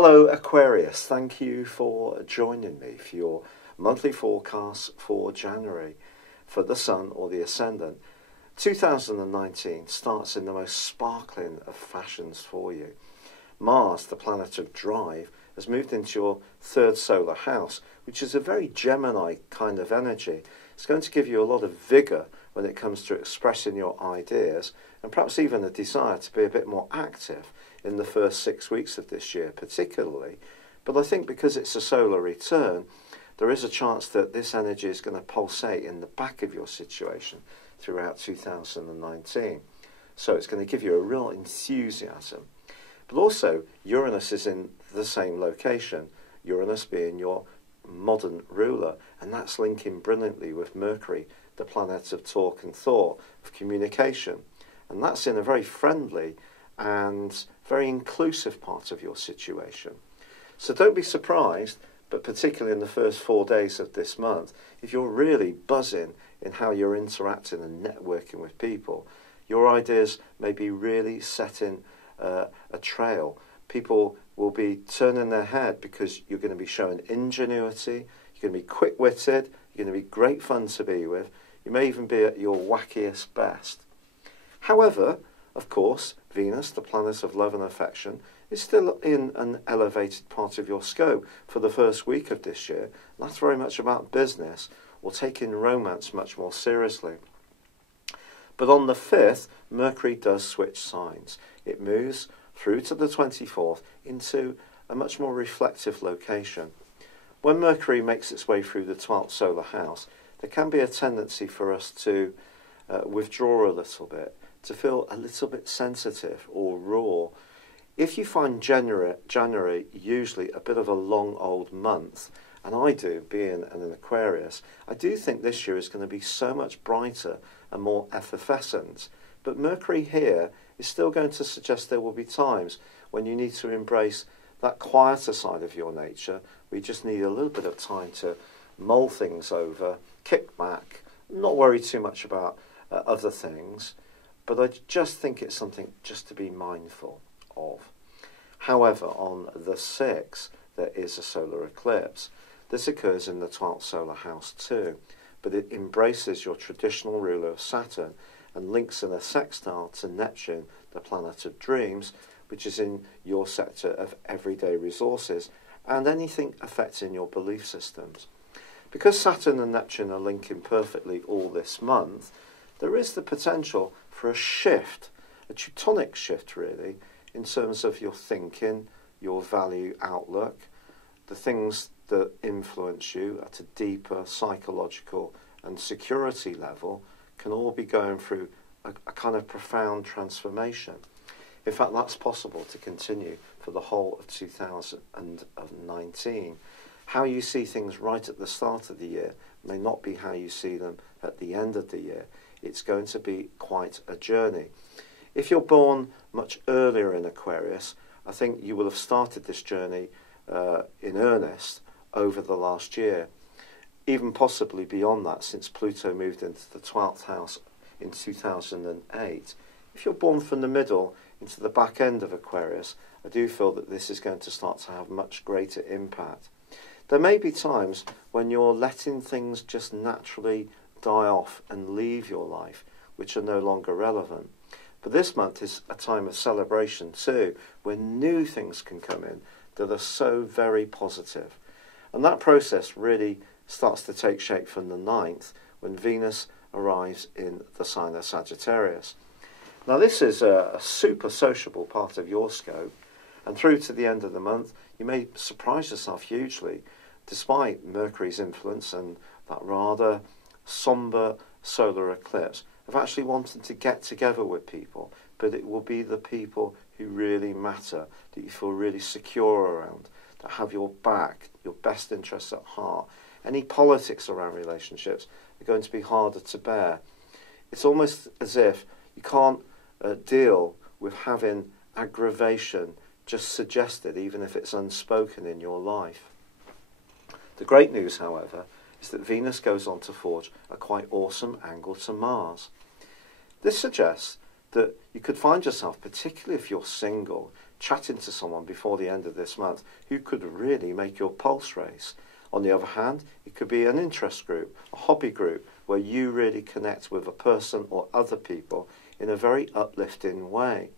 Hello Aquarius, thank you for joining me for your monthly forecast for January for the Sun or the Ascendant. 2019 starts in the most sparkling of fashions for you. Mars, the planet of drive, has moved into your third solar house, which is a very Gemini kind of energy. It's going to give you a lot of vigour when it comes to expressing your ideas and perhaps even a desire to be a bit more active in the first 6 weeks of this year particularly. But I think because it's a solar return, there is a chance that this energy is going to pulsate in the back of your situation throughout 2019. So it's going to give you a real enthusiasm. But also, Uranus is in the same location, Uranus being your modern ruler, and that's linking brilliantly with Mercury, the planet of talk and thought, of communication. And that's in a very friendly and very inclusive part of your situation. So don't be surprised, but particularly in the first 4 days of this month, if you're really buzzing in how you're interacting and networking with people, your ideas may be really setting a trail. People will be turning their head because you're going to be showing ingenuity, you're going to be quick-witted, you're going to be great fun to be with, you may even be at your wackiest best. However, of course, Venus, the planet of love and affection, is still in an elevated part of your scope for the first week of this year. That's very much about business or taking romance much more seriously. But on the 5th, Mercury does switch signs. It moves through to the 24th into a much more reflective location. When Mercury makes its way through the 12th solar house, there can be a tendency for us to withdraw a little bit, to feel a little bit sensitive or raw. If you find January usually a bit of a long old month, and I do, being an Aquarius, I do think this year is going to be so much brighter and more effervescent. But Mercury here is still going to suggest there will be times when you need to embrace that quieter side of your nature. We just need a little bit of time to mull things over, kick back, not worry too much about other things. But I just think it's something just to be mindful of. However, on the 6th, there is a solar eclipse. This occurs in the 12th solar house too, but it embraces your traditional ruler of Saturn and links in a sextile to Neptune, the planet of dreams, which is in your sector of everyday resources and anything affecting your belief systems. Because Saturn and Neptune are linking perfectly all this month, there is the potential for a shift, a Teutonic shift really, in terms of your thinking, your value outlook, the things that influence you at a deeper psychological and security level can all be going through a kind of profound transformation. In fact, that's possible to continue for the whole of 2019. How you see things right at the start of the year may not be how you see them at the end of the year. It's going to be quite a journey. If you're born much earlier in Aquarius, I think you will have started this journey in earnest over the last year, even possibly beyond that, since Pluto moved into the 12th house in 2008. If you're born from the middle into the back end of Aquarius, I do feel that this is going to start to have much greater impact. There may be times when you're letting things just naturally die off and leave your life, which are no longer relevant. But this month is a time of celebration too, when new things can come in that are so very positive. And that process really starts to take shape from the 9th, when Venus arrives in the sign of Sagittarius. Now this is a super sociable part of your scope, and through to the end of the month, you may surprise yourself hugely, despite Mercury's influence and that rather somber solar eclipse, of actually wanting to get together with people, but it will be the people who really matter, that you feel really secure around, that have your back, your best interests at heart. Any politics around relationships are going to be harder to bear. It's almost as if you can't deal with having aggravation just suggested, even if it's unspoken in your life. The great news, however, is that Venus goes on to forge a quite awesome angle to Mars. This suggests that you could find yourself, particularly if you're single, chatting to someone before the end of this month who could really make your pulse race. On the other hand, it could be an interest group, a hobby group, where you really connect with a person or other people in a very uplifting way.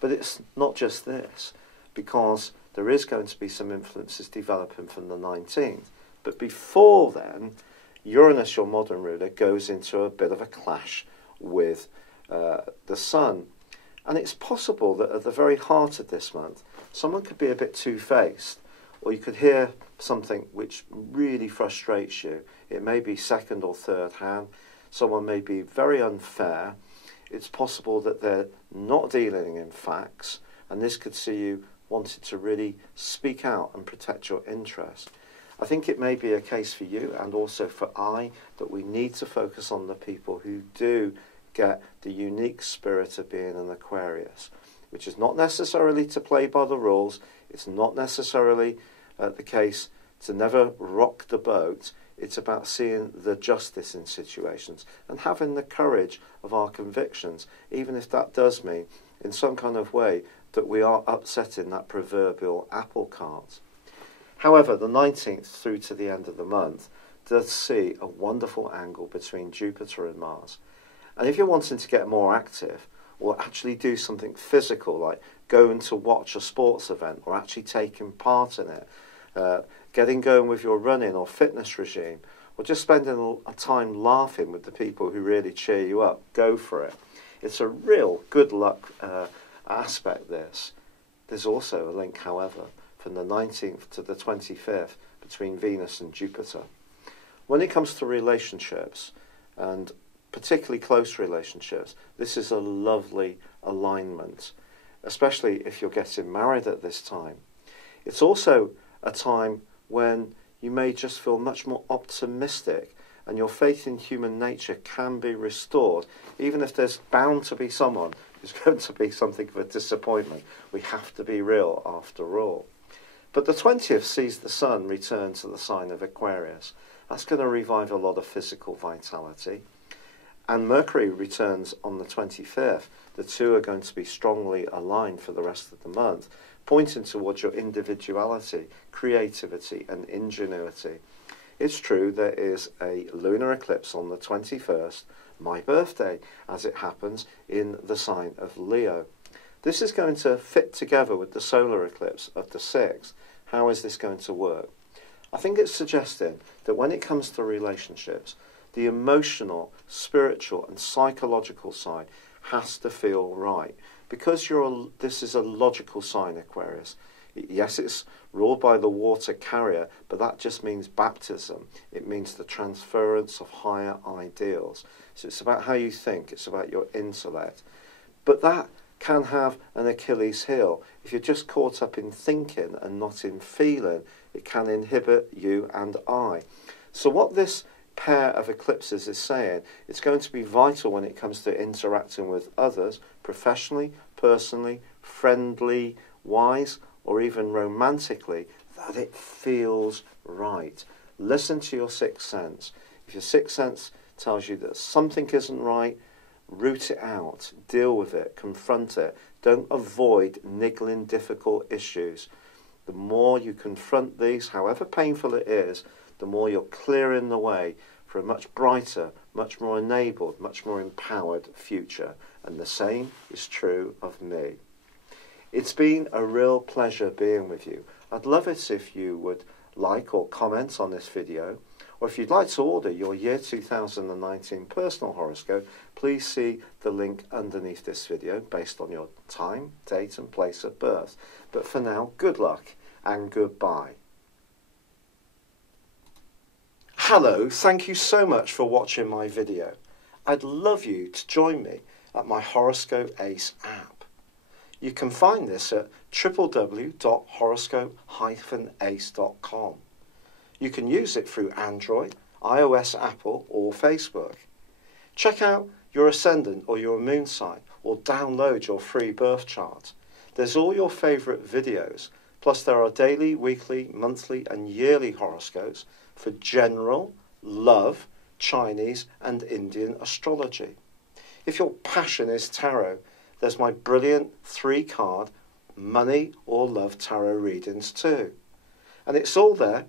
But it's not just this, because there is going to be some influences developing from the 19th. But before then, Uranus, your modern ruler, goes into a bit of a clash with the Sun. And it's possible that at the very heart of this month, someone could be a bit two-faced, or you could hear something which really frustrates you. It may be second or third hand. Someone may be very unfair. It's possible that they're not dealing in facts, and this could see you wanting to really speak out and protect your interest. I think it may be a case for you and also for I that we need to focus on the people who do get the unique spirit of being an Aquarius, which is not necessarily to play by the rules. It's not necessarily the case to never rock the boat. It's about seeing the justice in situations and having the courage of our convictions, even if that does mean in some kind of way that we are upsetting that proverbial apple cart. However, the 19th through to the end of the month does see a wonderful angle between Jupiter and Mars. And if you're wanting to get more active or actually do something physical, like going to watch a sports event or actually taking part in it, getting going with your running or fitness regime, or just spending a time laughing with the people who really cheer you up, go for it. It's a real good luck aspect, this. There's also a link, however, from the 19th to the 25th between Venus and Jupiter. When it comes to relationships, and particularly close relationships, this is a lovely alignment, especially if you're getting married at this time. It's also a time when you may just feel much more optimistic and your faith in human nature can be restored, even if there's bound to be someone who's going to be something of a disappointment. We have to be real after all. But the 20th sees the Sun return to the sign of Aquarius. That's going to revive a lot of physical vitality. And Mercury returns on the 25th. The two are going to be strongly aligned for the rest of the month, pointing towards your individuality, creativity and ingenuity. It's true there is a lunar eclipse on the 21st, my birthday, as it happens, in the sign of Leo. This is going to fit together with the solar eclipse of the 6th. How is this going to work? I think it's suggesting that when it comes to relationships, the emotional, spiritual and psychological side has to feel right. Because this is a logical sign, Aquarius. Yes, it's ruled by the water carrier, but that just means baptism. It means the transference of higher ideals. So it's about how you think, it's about your intellect. But that can have an Achilles heel. If you're just caught up in thinking and not in feeling, it can inhibit you and I. So what this pair of eclipses is saying, it's going to be vital when it comes to interacting with others, professionally, personally, friendly, wise, or even romantically, that it feels right. Listen to your sixth sense. If your sixth sense tells you that something isn't right, root it out, deal with it, confront it. Don't avoid niggling, difficult issues. The more you confront these, however painful it is, the more you're clearing the way for a much brighter, much more enabled, much more empowered future. And the same is true of me. It's been a real pleasure being with you. I'd love it if you would like or comment on this video, or if you'd like to order your year 2019 personal horoscope, please see the link underneath this video based on your time, date and place of birth. But for now, good luck and goodbye. Hello, thank you so much for watching my video. I'd love you to join me at my Horoscope Ace app. You can find this at www.horoscope-ace.com. You can use it through Android, iOS, Apple or Facebook. Check out your ascendant or your moon sign or download your free birth chart. There's all your favourite videos, plus there are daily, weekly, monthly and yearly horoscopes for general, love, Chinese and Indian astrology. If your passion is tarot, there's my brilliant 3-card money or love tarot readings too. And it's all there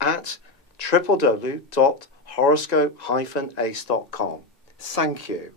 at www.horoscope-ace.com. Thank you.